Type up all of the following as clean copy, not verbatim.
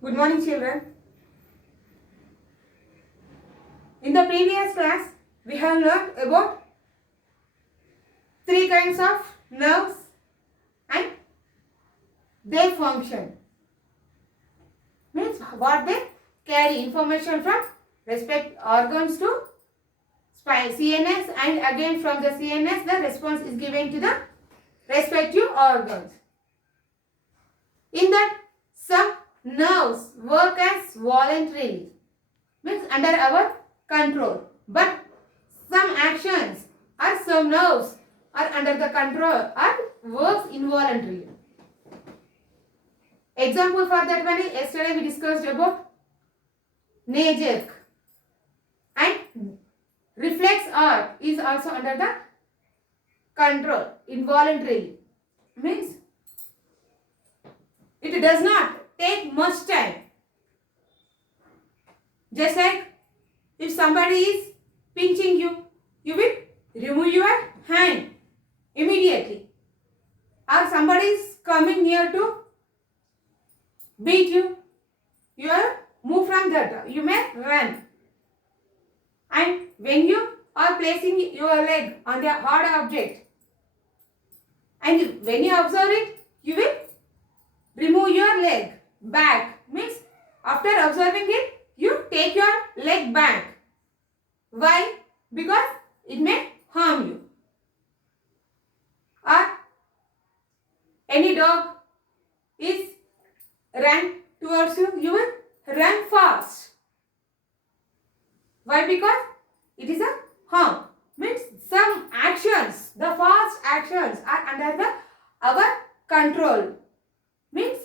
Good morning, children. In the previous class, we have learned about three kinds of nerves and their function. Means what they carry information from respect organs to CNS, and again from the CNS the response is given to the respective organs. In that, some nerves work as voluntarily, means under our control, but some actions or some nerves are under the control or works involuntarily. Example for that one is yesterday we discussed about knee jerk, and reflex arc is also under the control involuntarily, means it does not take much time. Just like if somebody is pinching you, you will remove your hand immediately. Or somebody is coming near to beat you, you will move from that. You may run. And when you are placing your leg on the hard object, and when you observe it, you will remove your leg back. Means after observing it, you take your leg back. Why? Because it may harm you. Or any dog is run towards you, you will run fast. Why? Because it is a harm. Means some actions, the fast actions are under our control. Means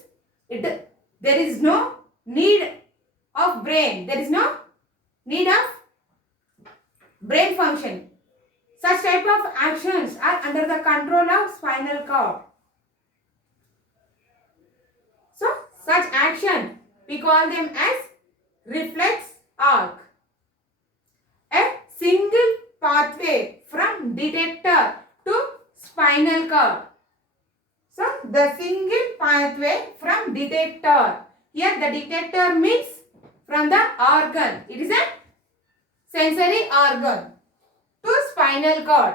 there is no need of brain. There is no need of brain function. Such type of actions are under the control of spinal cord. So, such action, we call them as reflex arc. A single pathway from detector to spinal cord. So, the single pathway from detector. Here the detector means from the organ. It is a sensory organ to spinal cord.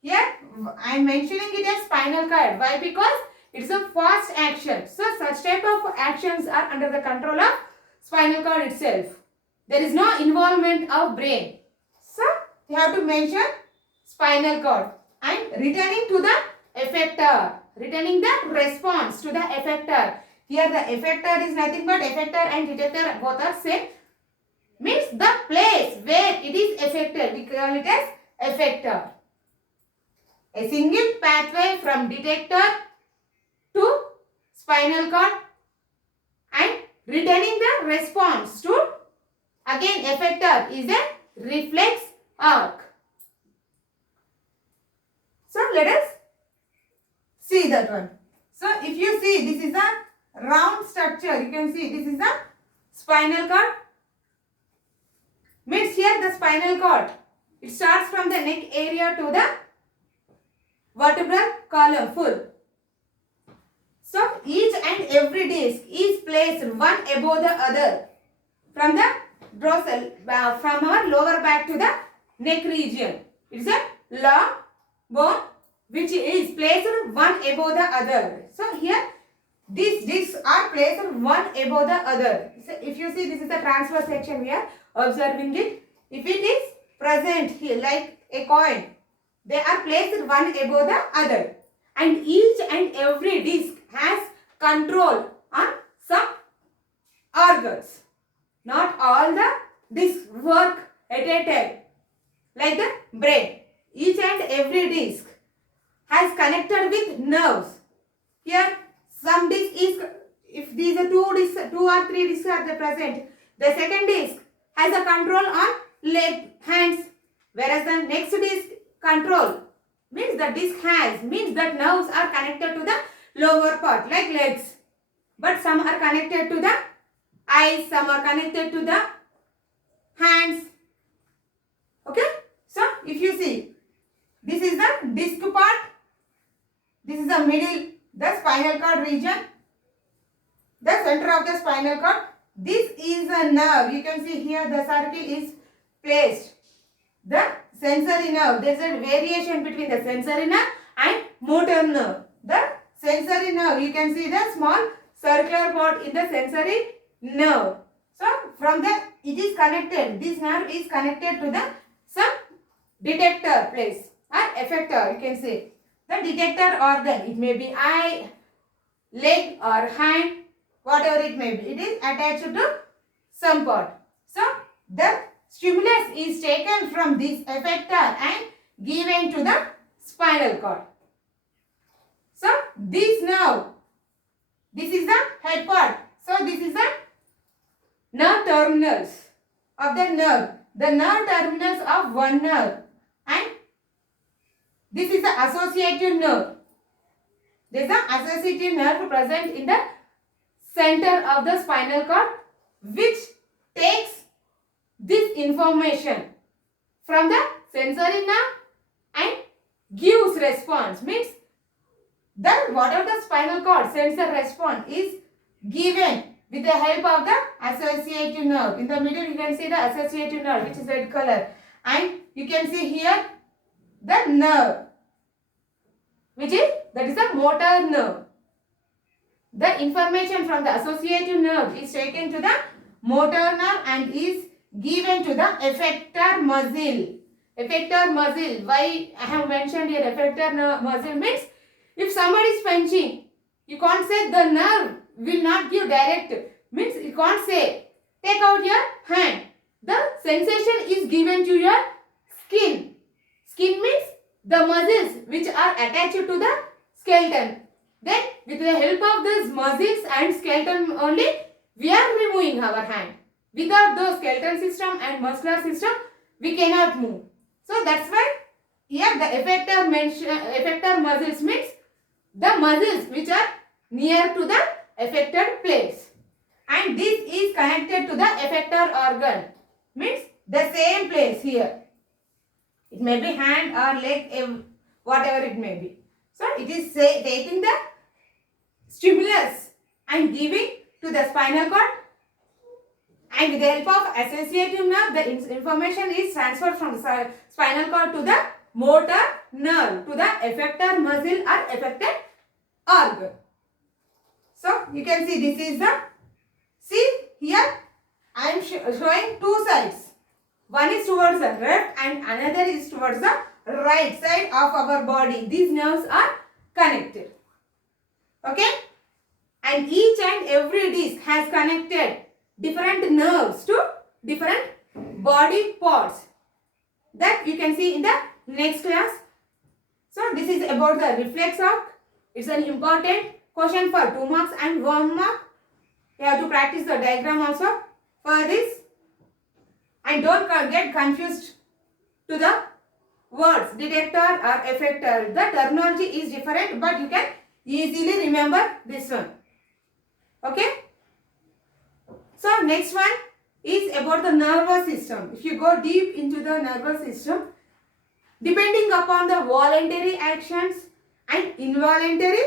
Here I am mentioning it as spinal cord. Why? Because it is a fast action. So, such type of actions are under the control of spinal cord itself. There is no involvement of brain. So, you have to mention spinal cord and returning to the effector. Returning the response to the effector. Here the effector is nothing but effector and detector both are same. Means the place where it is affected. We call it as effector. A single pathway from detector to spinal cord and returning the response to again effector is a reflex arc. So let us see that one. So if you see, this is a round structure. You can see this is the spinal cord. Means here the spinal cord, it starts from the neck area to the vertebral column full. So each and every disc is placed one above the other from the dorsal, from our lower back to the neck region. It is a long bone which is placed one above the other. So here these discs are placed one above the other. So if you see, this is the transverse section, we are observing it. If it is present here like a coin, they are placed one above the other. And each and every disc has control on some organs. Not all the discs work at a time. Like the brain. Each and every disc has connected with nerves. Here some disc is, if these are two or three discs are present, the second disc has a control on leg, hands, whereas the next disc control means the disc has, means that nerves are connected to the lower part like legs, but some are connected to the eyes, some are connected to the hands. Okay, so if you see, this is the disc part, this is the middle, the spinal cord region, the center of the spinal cord. This is a nerve. You can see here the circle is placed. The sensory nerve. There is a variation between the sensory nerve and motor nerve. The sensory nerve, you can see the small circular part in the sensory nerve. So from the, it is connected. This nerve is connected to the some detector place or effector. You can say the detector organ. It may be eye, leg or hand, whatever it may be. It is attached to some part. So the stimulus is taken from this effector and given to the spinal cord. So this nerve, this is the head part. So this is the nerve terminals of the nerve. The nerve terminals of one nerve, and this is the associative nerve. There is an associative nerve present in the center of the spinal cord, which takes this information from the sensory nerve and gives response. Means that whatever the spinal cord sends the response is given with the help of the associative nerve. In the middle you can see the associative nerve, which is red color, and you can see here the nerve, which is, that is the motor nerve. The information from the associative nerve is taken to the motor nerve and is given to the effector muscle. Effector muscle, why I have mentioned here effector muscle means, if somebody is pinching, you can't say the nerve will not give direct. Means you can't say take out your hand. The sensation is given to your skin. Skin means the muscles which are attached to the skeleton. Then with the help of these muscles and skeleton only, we are removing our hand. Without the skeletal system and muscular system, we cannot move. So that's why here the effector muscles means the muscles which are near to the affected place. And this is connected to the effector organ. Means the same place here. It may be hand or leg, whatever it may be. So it is taking the stimulus and giving to the spinal cord, and with the help of associative nerve, the information is transferred from the spinal cord to the motor nerve, to the effector muscle or affected organ. So you can see this is the, see here I am showing two sides. One is towards the left and another is towards the right side of our body. These nerves are connected. Okay? And each and every disc has connected different nerves to different body parts. That you can see in the next class. So this is about the reflex arc. It's an important question for 2 marks and 1 mark. You have to practice the diagram also for this. And don't get confused to the words detector or effector. The terminology is different, but you can easily remember this one. Okay? So next one is about the nervous system. If you go deep into the nervous system, depending upon the voluntary actions and involuntary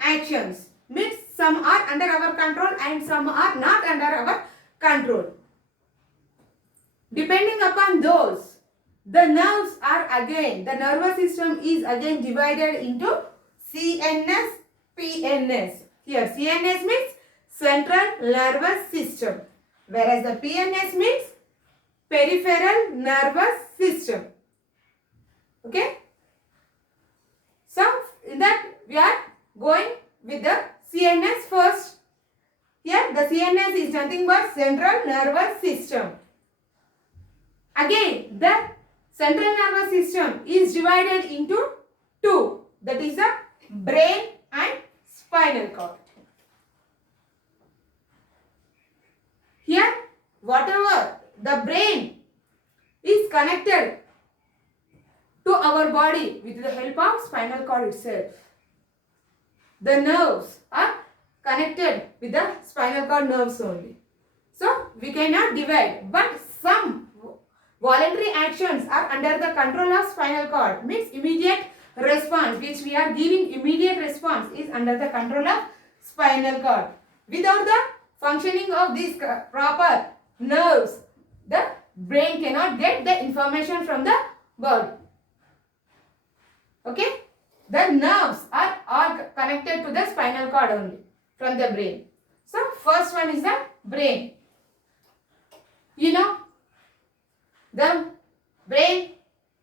actions, means some are under our control and some are not under our control. Depending upon those, the nerves are again, the nervous system is again divided into CNS, PNS. Here CNS means central nervous system, whereas the PNS means peripheral nervous system. Okay? So in that we are going with the CNS first. Here the CNS is nothing but central nervous system. Again, the central nervous system is divided into two. That is the brain and spinal cord. Here, whatever the brain is connected to our body with the help of spinal cord itself. The nerves are connected with the spinal cord nerves only. So, we cannot divide, but some voluntary actions are under the control of spinal cord. Means immediate response, which we are giving immediate response, is under the control of spinal cord. Without the functioning of these proper nerves, the brain cannot get the information from the body. Okay? The nerves are all connected to the spinal cord only from the brain. So, first one is the brain. You know, the brain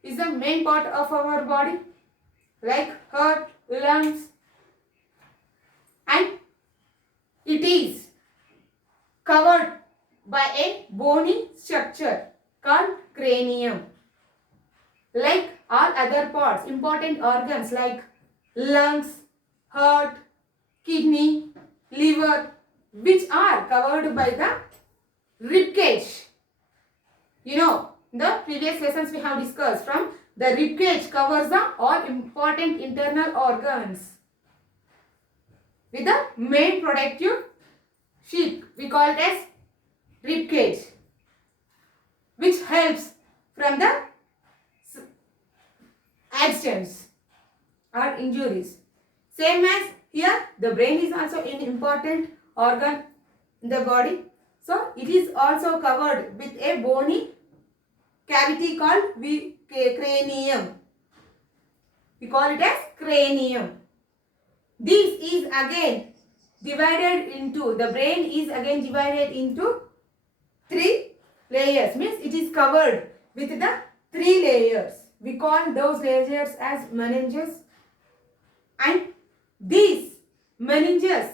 is the main part of our body, like heart, lungs, and it is covered by a bony structure called cranium. Like all other parts, important organs like lungs, heart, kidney, liver, which are covered by the rib cage. You know, the previous lessons we have discussed from the rib cage covers the all important internal organs with the main protective sheath. We call it as rib cage, which helps from the accidents or injuries. Same as here, the brain is also an important organ in the body. So, it is also covered with a bony cavity called cranium. We call it as cranium. This is again divided into, the brain is again divided into 3 layers. Means it is covered with the 3 layers. We call those layers as meninges. And these meninges,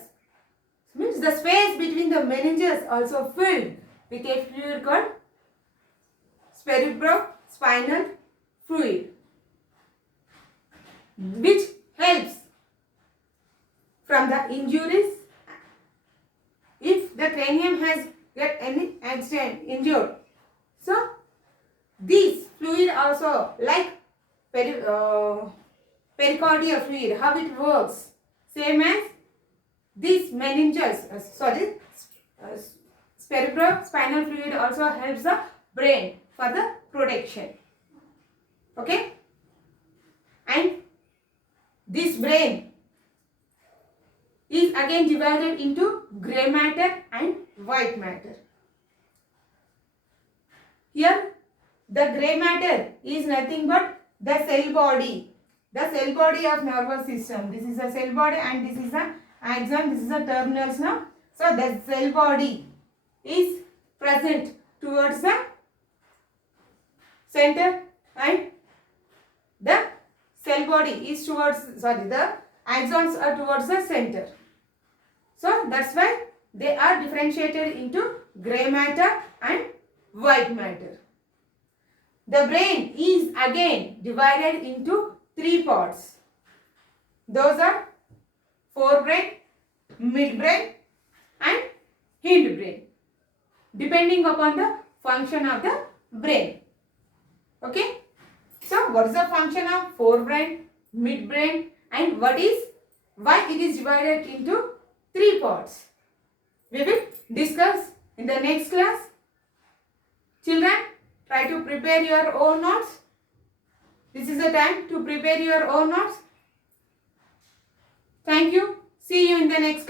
means the space between the meninges also filled with a fluid called cerebrospinal fluid, which helps from the injuries. If the cranium has got any accident, injured, so this fluid also, like pericardial fluid, how it works, same as this meninges, cerebrospinal fluid also helps the brain for the protection. Okay? And this brain is again divided into grey matter and white matter. Here, the grey matter is nothing but the cell body. The cell body of nervous system. This is a cell body and this is the axon, this is the terminals now. So, the cell body is present towards the center and the cell body is towards, the axons are towards the center. So, that's why they are differentiated into grey matter and white matter. The brain is again divided into 3 parts. Those are forebrain, midbrain and hindbrain, depending upon the function of the brain. Okay? So, what is the function of forebrain, midbrain and why it is divided into 3 parts? We will discuss in the next class. Children, try to prepare your own notes. This is the time to prepare your own notes. Thank you. See you in the next class.